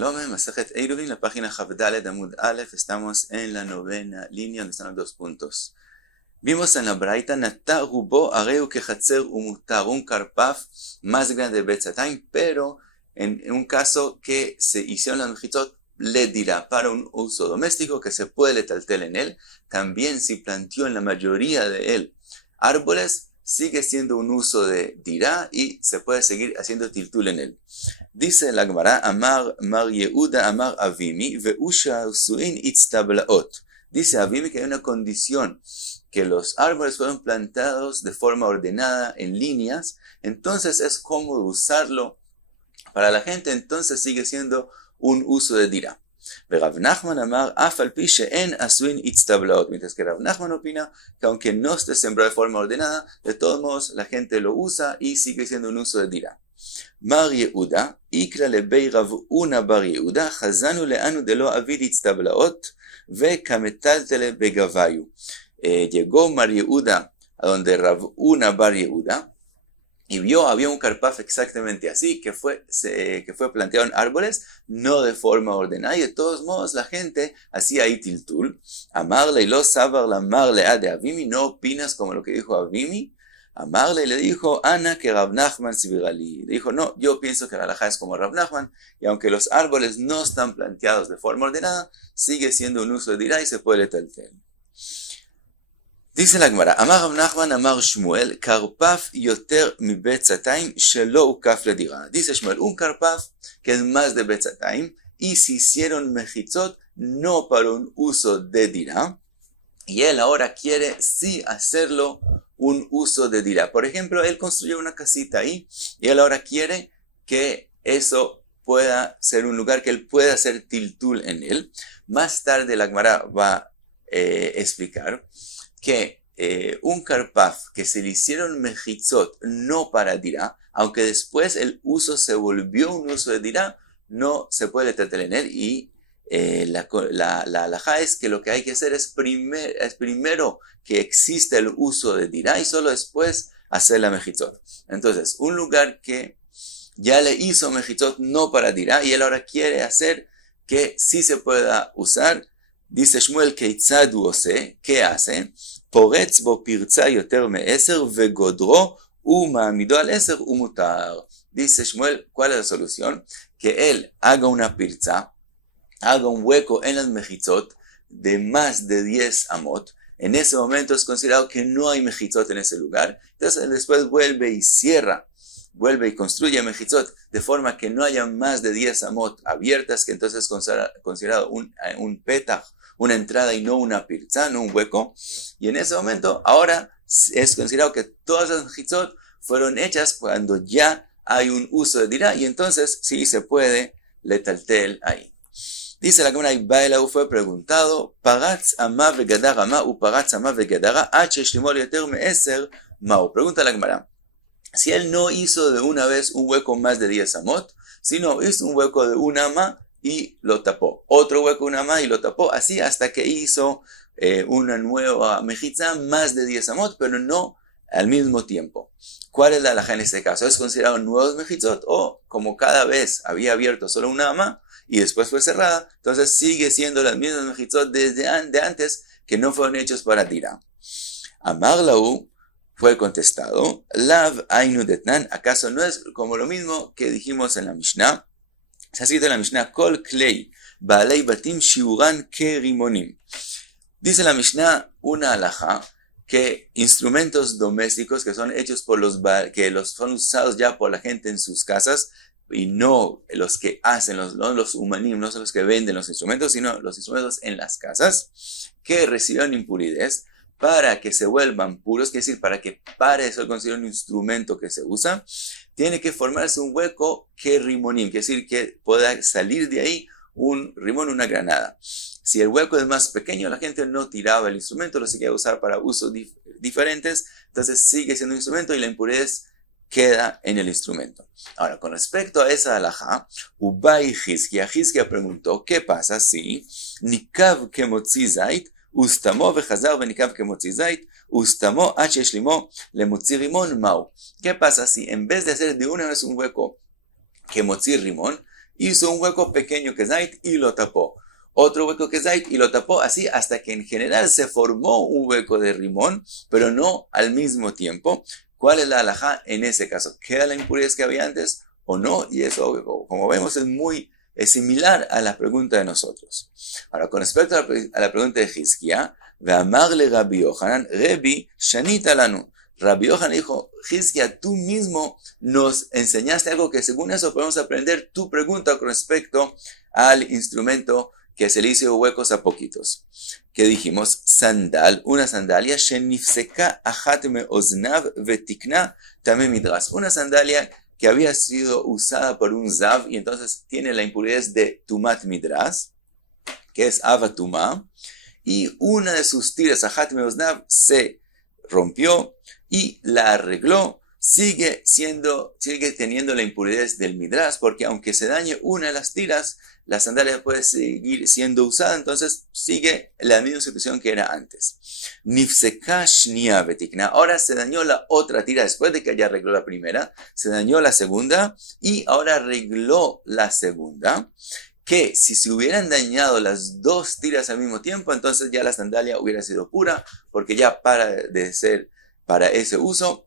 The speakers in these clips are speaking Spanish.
Shalom, Masejet Eruvin, la página Javdalet Amud Aleph, estamos en la novena línea donde están los 2 puntos. Vimos en la Braita, Nata Rubo Areu Kechatzer Umutar, un karpaf más grande de Betzatayim, pero en un caso que se hicieron las mejitzot, le dirá para un uso doméstico que se puede letaltel en él. También si planteó en la mayoría de él árboles, sigue siendo un uso de dirá y se puede seguir haciendo tiltul en él. Dice la Gemara, Amar Mar Yehuda, Amar Avimi, Veusha Usuin Itztablaot. Dice Avimi que hay una condición, que los árboles fueron plantados de forma ordenada en líneas, entonces es cómodo usarlo para la gente, entonces sigue siendo un uso de dirá. Rav Nachman amar afal pi she'en asuin itztablaot, mientras que Rav Nachman opina que aunque no esté sembrado de forma ordenada, de todos modos la gente lo usa y sigue siendo un uso de dirá. Mar Yehuda, ikra lebei Rav Una bar Yehuda, chazanu leanu de lo avid itztablaot, ve kametaltele begavayu. Llegó Mar Yehuda a donde Rav Una bar Yehuda, y vio, había un karpaf exactamente así, que fue planteado en árboles, no de forma ordenada, y de todos modos la gente hacía ahí tiltul. Amarle y lo sabar la marle a de Avimi, no opinas como lo que dijo Avimi. Amarle le dijo, Ana que Rav Nachman sibirali. Le dijo, no, yo pienso que la halajá es como Rav Nachman, y aunque los árboles no están planteados de forma ordenada, sigue siendo un uso de dirá y se puede letaltel. Dice la Gemara, Amar Rav Nachman, Amar Shmuel, karpaf yoter mi betzatayim shelo ukaf ledira. Dice Shmuel, un karpaf que es más de betzatayim, y se hicieron mejitzot no para un uso de dirá, y él ahora quiere sí hacerlo un uso de dirá. Por ejemplo, él construyó una casita ahí, y él ahora quiere que eso pueda ser un lugar que él pueda hacer tiltul en él. Más tarde la Gemara va a explicar que un karpaf que se le hicieron mejitzot no para dirá, aunque después el uso se volvió un uso de dirá, no se puede letaltel en él, y la halajá es que lo que hay que hacer es primero que exista el uso de dirá y solo después hacer la mejitzot. Entonces, un lugar que ya le hizo mejitzot no para dirá y él ahora quiere hacer que sí se pueda usar, dice Shmuel keitzad hu ose, ¿qué hace? Poretz bo pirza yoter me-10 vegodro uma'amido al 10 umutar. Dice Shmuel, ¿cuál es la solución? Que él haga una pirza, haga un hueco en las mejitzot de más de 10 amot. En ese momento es considerado que no hay mejitzot en ese lugar. Entonces él después vuelve y cierra, vuelve y construye mejitzot de forma que no haya más de 10 amot abiertas, que entonces es considerado un petach, una entrada y no una pirza, no un hueco. Y en ese momento ahora es considerado que todas las mejitzot fueron hechas cuando ya hay un uso de dirá, y entonces sí se puede letaltel ahí. Dice la Gemara, Baelau fue preguntado, Paratz ama vegadara ma u paratz ama vegadara h shlimol yoter me-10 ma. Pregunta la Gemara, si él no hizo de una vez un hueco más de 10 amot, sino hizo un hueco de un ama y lo tapó, otro hueco de un ama y lo tapó, así hasta que hizo una nueva mejitza más de 10 amot, pero no al mismo tiempo. ¿Cuál es la halajá en este caso? ¿Es considerado nuevos mejitzot o como cada vez había abierto solo una ama y después fue cerrada, entonces sigue siendo las mismas mejitzot desde antes que no fueron hechos para dirá? Amar lahu fue contestado, Lav ainu detnan, ¿acaso no es como lo mismo que dijimos en la Mishnah? Se ha escrito en la Mishnah, Kol klei baalei batim shiuran kerimonim. Dice la Mishnah una halajá que instrumentos domésticos que son hechos por son usados ya por la gente en sus casas, y no los que hacen, no los humanim, no son los que venden los instrumentos, sino los instrumentos en las casas, que recibieron impuridades, para que se vuelvan puros, es decir, para que pare de ser considerado un instrumento que se usa, tiene que formarse un hueco que rimonim, es decir, que pueda salir de ahí un rimón, una granada. Si el hueco es más pequeño, la gente no tiraba el instrumento, lo seguía a usar para usos diferentes, entonces sigue siendo un instrumento y la impurez queda en el instrumento. Ahora, con respecto a esa halajá, Ubai Hizkia preguntó, ¿qué pasa si nikav kemotzi zait, ustamo vechazar venikav kemotzi zait, ustamo h limo lemotzi rimón mau? ¿Qué pasa si en vez de hacer de una vez un hueco kemotzi rimón, hizo un hueco pequeño que Zait y lo tapó. Otro hueco que Zait y lo tapó, así hasta que en general se formó un hueco de rimón, pero no al mismo tiempo. ¿Cuál es la halajá en ese caso? ¿Queda la impureza que había antes o no? Y eso, como vemos, es similar a la pregunta de nosotros. Ahora, con respecto a la pregunta de Hizkia, Ve'amarle Rabbi Yohanan, Rebi Shanita Lanu. Rabbi Yohanan dijo, Hizkia, tú mismo nos enseñaste algo que según eso podemos aprender tu pregunta con respecto al instrumento que se le hizo huecos a poquitos. ¿Qué dijimos? Sandal, una sandalia, Shenifseka Achat Meoznav Vetikna Tamem Midras. Una sandalia que había sido usada por un Zav y entonces tiene la impureza de Tumat Midras, que es Avatuma, y una de sus tiras, Achat Meoznav, se rompió y la arregló, sigue teniendo la impureza del Midras, porque aunque se dañe una de las tiras, la sandalia puede seguir siendo usada, entonces sigue la misma situación que era antes. Nifseka shnia vetikna. Ahora se dañó la otra tira, después de que ya arregló la primera, se dañó la segunda y ahora arregló la segunda, que si se hubieran dañado las dos tiras al mismo tiempo, entonces ya la sandalia hubiera sido pura, porque ya para de ser para ese uso,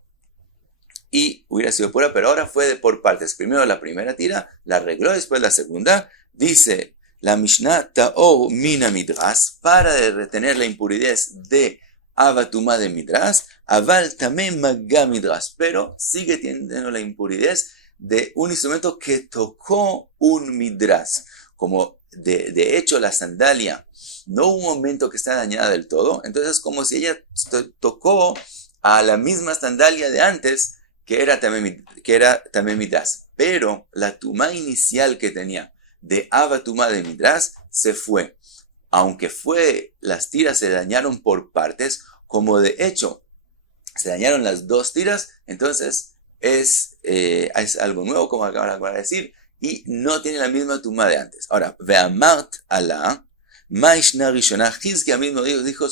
y hubiera sido pura, pero ahora fue por partes. Primero la primera tira, la arregló, después la segunda. Dice la Mishnah, Ta'or mina midras, para retener la impureza de Avatuma de midras, Aval tamem maga midras, pero sigue teniendo la impureza de un instrumento que tocó un midras. Como de hecho la sandalia no hubo un momento que está dañada del todo, entonces como si ella tocó a la misma sandalia de antes, que era también midras, pero la tuma inicial que tenía de Avatuma de midras se fue. Aunque las tiras se dañaron por partes, como de hecho se dañaron las dos tiras, entonces es algo nuevo, como acabo de decir, y no tiene la misma tuma de antes. Ahora, Ve'amart ala, Maishna Rishona, Hizkia mismo dijo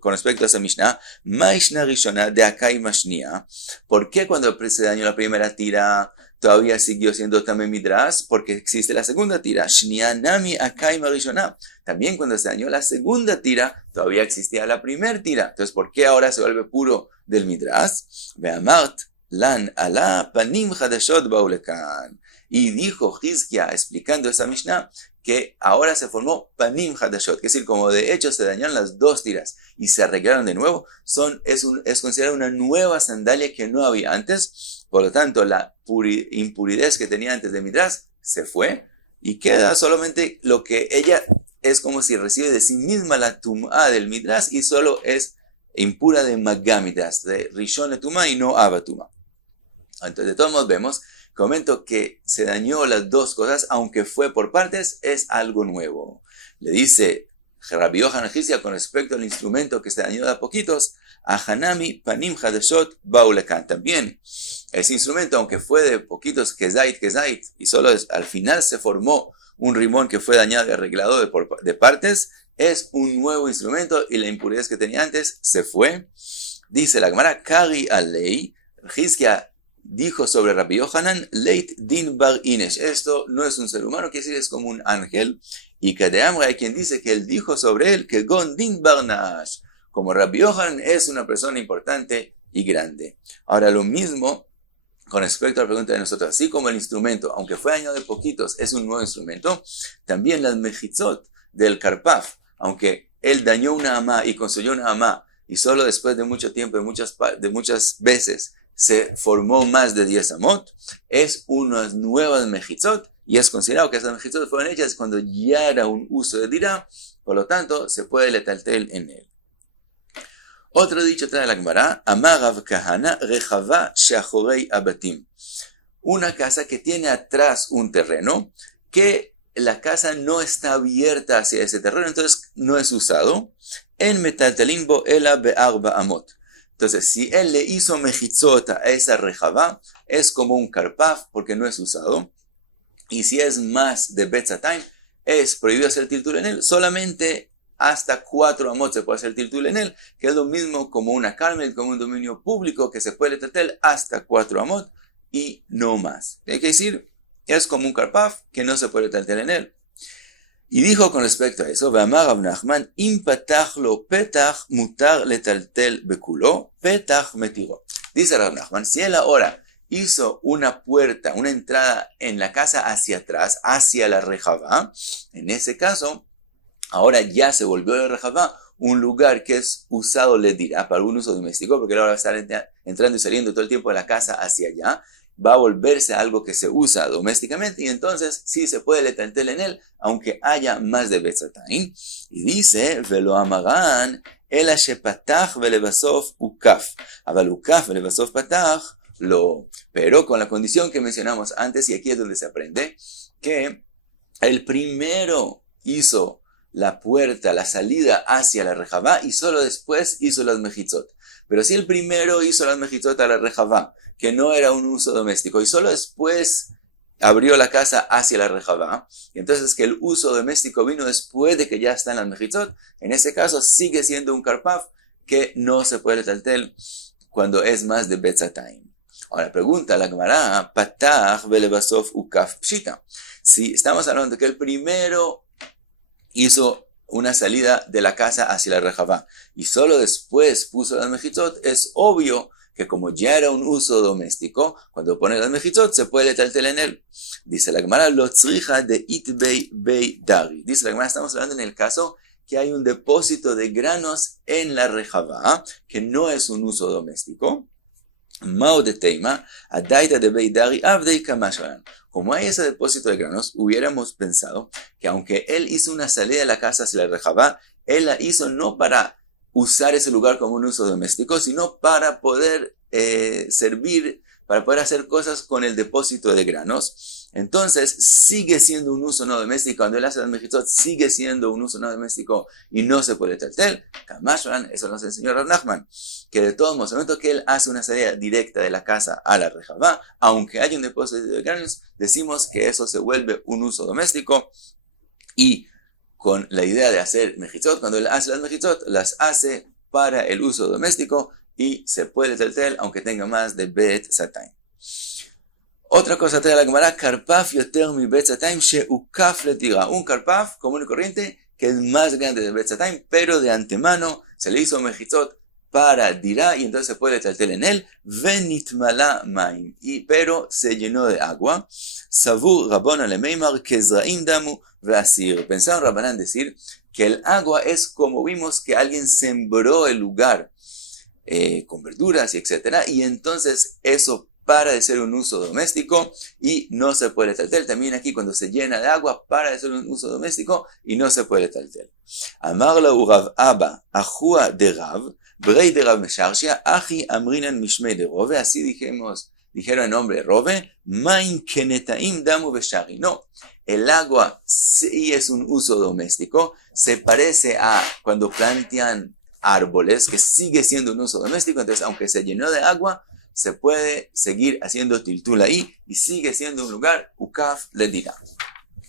con respecto a esa Mishnah, Maishna Rishona de Akai Mashnia. ¿Por qué cuando se dañó la primera tira todavía siguió siendo también midras? Porque existe la segunda tira, Shnia Nami Akai Marishona. También cuando se dañó la segunda tira todavía existía la primera tira. Entonces, ¿por qué ahora se vuelve puro del midras? Ve'amart lan ala panim chadashot baulekan. Y dijo Hizkia, explicando esa Mishnah, que ahora se formó panim hadashot, que es decir, como de hecho se dañaron las dos tiras y se arreglaron de nuevo, es considerada una nueva sandalia que no había antes. Por lo tanto, la impureza que tenía antes de midras se fue y queda solamente lo que ella es, como si recibe de sí misma la tum'a del midras y solo es impura de magamidas, de rishon tum'a y no avatuma. Entonces, de todos modos vemos, comento que se dañó las dos cosas, aunque fue por partes, es algo nuevo. Le dice Rabbi Yohanan Hizkia con respecto al instrumento que se dañó de a poquitos, a Hanami panim hadashot baulekan. También ese instrumento, aunque fue de poquitos kezait, y solo al final se formó un rimón que fue dañado y arreglado de partes, es un nuevo instrumento y la impureza que tenía antes se fue. Dice la Gemara, Kari alei, Hizkia dijo sobre Rabbi Yohanan, Leit din bar inesh. Esto no es un ser humano, quiere decir es como un ángel. Y que de Amra hay quien dice que él dijo sobre él que gon din bar nash. Como Rabbi Yohanan es una persona importante y grande. Ahora lo mismo con respecto a la pregunta de nosotros. Así como el instrumento, aunque fue dañado de poquitos, es un nuevo instrumento, también las mejitzot del Karpaf, aunque él dañó una amá y construyó una amá, y solo después de mucho tiempo, de muchas veces, se formó más de 10 amot, es unas nuevas mejitzot, y es considerado que esas mejitzot fueron hechas cuando ya era un uso de dirá, por lo tanto, se puede letaltel en él. Otro dicho trae la Gemara, Amar Rav Kahana rechava sheachorei abatim. Una casa que tiene atrás un terreno, que la casa no está abierta hacia ese terreno, entonces no es usado. En metaltalin bo ela be'arba amot. Entonces, si él le hizo mejitzot a esa rejavá, es como un karpaf, porque no es usado. Y si es más de betzatayim, es prohibido hacer tiltul en él. Solamente hasta 4 amot se puede hacer tiltul en él, que es lo mismo como una carmel, como un dominio público, que se puede letaltel hasta 4 amot y no más. Hay que decir, es como un karpaf que no se puede taltel en él. Y dijo con respecto a eso, Ve'amar Rav Nachman, im patach lo petach mutar letaltel bekulo, petach metiro. Dice Rav Nachman, si él ahora hizo una puerta, una entrada en la casa hacia atrás, hacia la rejavá, en ese caso, ahora ya se volvió la rejavá un lugar que es usado, le dirá, para algún uso doméstico, porque él ahora va a estar entrando y saliendo todo el tiempo de la casa hacia allá, va a volverse algo que se usa domésticamente y entonces sí se puede letaltel en él, aunque haya más de betzatayim. Y dice, velo amaran, ela shepatach velebasov ukaf. Aval ukaf velebasov patach, lo. Pero con la condición que mencionamos antes, y aquí es donde se aprende, que el primero hizo la puerta, la salida hacia la rejavá y solo después hizo las mejitzot. Pero si el primero hizo las mejitzot a la rejavá, que no era un uso doméstico, y solo después abrió la casa hacia la rejavá, y entonces que el uso doméstico vino después de que ya están las mejitzot, en ese caso sigue siendo un karpaf que no se puede taltel cuando es más de betzatayim. Ahora pregunta la Gemara, patach velebasov ukaf pshita. Si estamos hablando de que el primero hizo una salida de la casa hacia la rejavá y solo después puso las mejitzot, es obvio que como ya era un uso doméstico, cuando pone las mejitzot se puede letaltel en él. Dice la Gemara, lo tzricha de itbei bei dari. Dice la Gemara, estamos hablando en el caso que hay un depósito de granos en la rejavá, que no es un uso doméstico. Mao de teima, adaita de bei dari avdei kamashran. Como hay ese depósito de granos, hubiéramos pensado que aunque él hizo una salida de la casa hacia la rejavá, él la hizo no para usar ese lugar como un uso doméstico, sino para poder servir, para poder hacer cosas con el depósito de granos. Entonces, sigue siendo un uso no doméstico. Cuando él hace las mejitzot, sigue siendo un uso no doméstico y no se puede taltel. Kamashran, eso nos enseñó Rav Nachman, que de todos modos, en el momento que él hace una salida directa de la casa a la rejavá, aunque haya un depósito de granos, decimos que eso se vuelve un uso doméstico y con la idea de hacer mejitzot, cuando él hace las mejitzot, las hace para el uso doméstico y se puede taltel aunque tenga más de betzatayim. Otra cosa trae la Gemara, karpaf yoter mi betzatayim sheukaf letira. Un karpaf común y corriente que es más grande de betzatayim, pero de antemano se le hizo mejitzot para dirá y entonces se puede taltel en él. Venitmala maim. Pero se llenó de agua. Savur rabona lemeimar kezraim damu veasir. Pensaron Rabanán decir que el agua es como vimos que alguien sembró el lugar con verduras y etcétera, y entonces eso para de ser un uso doméstico y no se puede taltel. También aquí cuando se llena de agua para de ser un uso doméstico y no se puede taltel. Amar la Rav Abba, ajua de Rav, brei de Rav Mesharshia, aji amrinan mishmei de Rove. Así dijeron en nombre de Rove, main kenetaim damu beshari. No, el agua sí es un uso doméstico, se parece a cuando plantan árboles, que sigue siendo un uso doméstico, entonces aunque se llenó de agua, se puede seguir haciendo tiltul ahí y sigue siendo un lugar ukaf le dirá.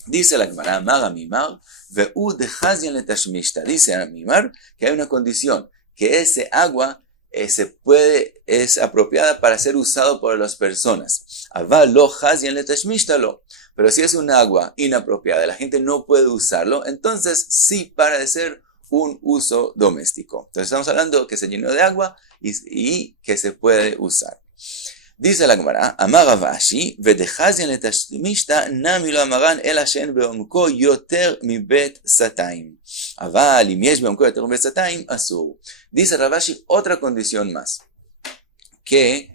Dice la Gemara, Amar Amimar, ve'u dechazian letashmishta. Dice Amimar que hay una condición, que ese agua es apropiada para ser usado por las personas. Aval lo chazian letashmishta lo. Pero si es un agua inapropiada, la gente no puede usarlo, entonces sí para de ser un uso doméstico. Entonces estamos hablando que se llenó de agua y que se puede usar. Dice la Gemara, Amar Rav Ashi, vedechazian letashmishta nami lo amaran ela she'en be'omko yoter mibet satayim. Aval im yesh be'omko yoter mibet satayim asur. Dice Rav Ashi otra condición más, que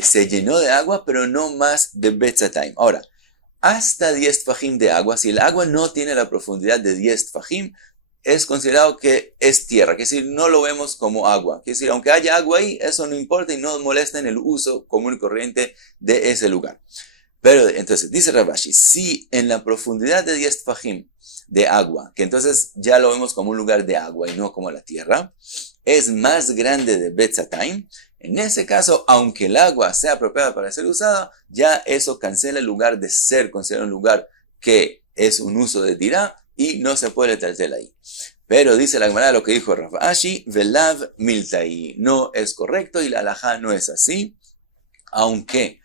se llenó de agua pero no más de bet satayim. Ahora, hasta 10 tfajim de agua, si el agua no tiene la profundidad de 10 tfajim, es considerado que es tierra, que decir, no lo vemos como agua, que decir, aunque haya agua ahí, eso no importa y no molesta en el uso común y corriente de ese lugar. Pero entonces, dice Rav Ashi, si en la profundidad de 10 tfajim de agua, que entonces ya lo vemos como un lugar de agua y no como la tierra, es más grande de betzatayim, en ese caso, aunque el agua sea apropiada para ser usada, ya eso cancela el lugar de ser considerado un lugar que es un uso de dirá, y no se puede taltel ahí. Pero dice la Gemara lo que dijo Rav Ashi, velav miltai, no es correcto y la halajá no es así, aunque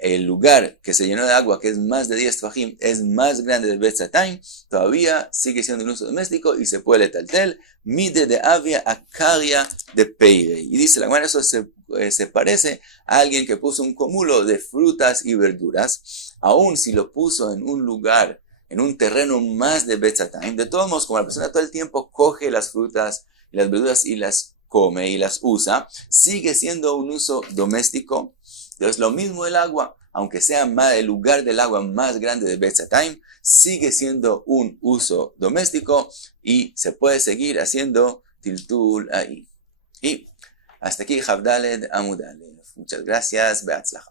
el lugar que se llenó de agua, que es más de 10 tfajim, es más grande de Betzatayim, todavía sigue siendo un uso doméstico y se puede letaltel, mide de avia a caria de peire. Y dice la Gemara, eso se parece a alguien que puso un cúmulo de frutas y verduras, aun si lo puso en un lugar, en un terreno más de Betzatayim. De todos modos, como la persona todo el tiempo coge las frutas y las verduras y las come y las usa, sigue siendo un uso doméstico. Entonces, lo mismo el agua, aunque sea el lugar del agua más grande de Betzatayim, sigue siendo un uso doméstico y se puede seguir haciendo tiltul ahí. Y hasta aquí, Javdaled Amud Alef. Muchas gracias. Beatzlacha.